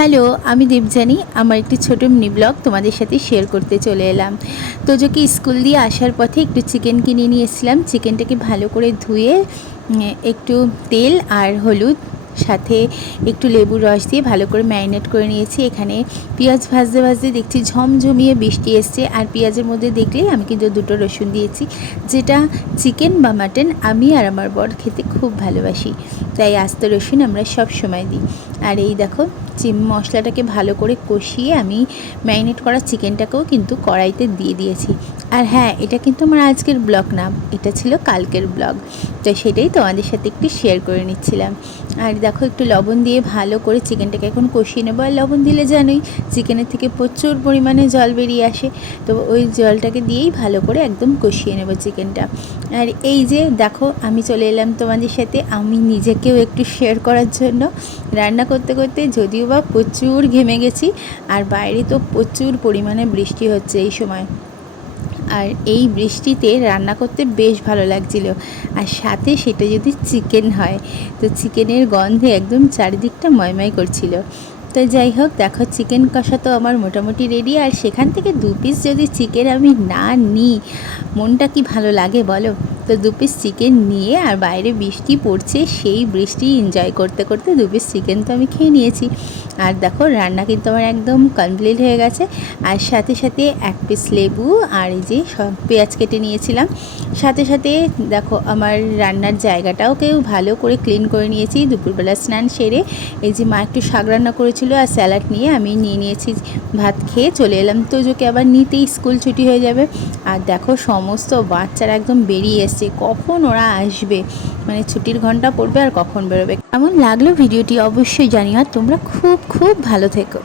Hello, আমি দীপজানি। আমার একটি ছোটো মিনি ব্লগ তোমাদের সাথে শেয়ার করতে চলে এলাম। তোজোকে স্কুল দিয়ে আসার পথে একটু চিকেন কিনে নিয়ে এসেছিলাম। চিকেনটাকে ভালো করে ধুয়ে একটু তেল আর হলুদ সাথে একটু লেবুর রস দিয়ে ভালো করে ম্যারিনেট করে নিয়েছি। এখানে পেঁয়াজ ভাজতে ভাজতে দেখছি ঝমঝমিয়ে বৃষ্টি এসছে, আর পেঁয়াজের মধ্যে দেখলেই আমি কিন্তু দুটো রসুন দিয়েছি, যেটা চিকেন বা মাটন আমি আর আমার বর খেতে খুব ভালোবাসি, তাই আস্ত রসুন আমরা সব সময় দিই। আর এই দেখো মশলাটাকে ভালো করে কষিয়ে আমি ম্যারিনেট করা চিকেনটাকেও কিন্তু কড়াইতে দিয়ে দিয়েছি। আর হ্যাঁ, এটা কিন্তু আমার আজকের ব্লগ না, এটা ছিল কালকের ব্লগ, তো সেটাই তোমাদের সাথে একটু শেয়ার করে নিচ্ছিলাম। আর দেখো একটু লবণ দিয়ে ভালো করে চিকেনটাকে এখন কষিয়ে নেবো। আর লবণ দিলে জানোই চিকেনের থেকে প্রচুর পরিমাণে জল বেরিয়ে আসে, তো ওই জলটাকে দিয়েই ভালো করে একদম কষিয়ে নেবো চিকেনটা। আর এই যে দেখো আমি চলে এলাম তোমাদের সাথে আমি নিজেকেও একটু শেয়ার করার জন্য। রান্না করতে করতে যদিও বা প্রচুর ঘেমে গেছি, আর বাইরে তো প্রচুর পরিমাণে বৃষ্টি হচ্ছে এই সময়। আর এই বৃষ্টিতে রান্না করতে বেশ ভালো লাগছিল, আর সাথে সেটা যদি চিকেন হয় তো চিকেনের গন্ধে একদম চারিদিকটা ময়ময় করছিল। তো যাই হোক, দেখো চিকেন কষা তো আমার মোটামুটি রেডি। আর সেখান থেকে 2 পিস যদি চিকেন আমি না নিই মনটা কি ভালো লাগে বলো। তো 2 পিস চিকেন নিয়ে আর বাইরে বৃষ্টি পড়ছে, সেই বৃষ্টি এনজয় করতে করতে 2 পিস চিকেন তো আমি খেয়ে নিয়েছি। আর দেখো রান্না কিন্তু আমার একদম কমপ্লিট হয়ে গেছে। আর সাথে সাথে 1 পিস লেবু আর এই যে সব পেঁয়াজ কেটে নিয়েছিলাম। সাথে সাথে দেখো আমার রান্নার জায়গাটাও ভালো করে ক্লিন করে নিয়েছি। দুপুরবেলা স্নান সেরে এই যে মা একটু শাক রান্না করেছিল আর স্যালাড নিয়ে আমি নিয়ে নিয়েছি। ভাত খেয়ে চলে এলাম, তোজোকে আবার নিতেই স্কুল ছুটি হয়ে যাবে। আর দেখো সমস্ত বাচ্চারা একদম বেরিয়ে এসছে, কখন ওরা আসবে, মানে ছুটির ঘন্টা পড়বে আর কখন বেরোবে। কেমন লাগলো ভিডিওটি অবশ্যই জানিও, আর তোমরা খুব খুব ভালো থেকো।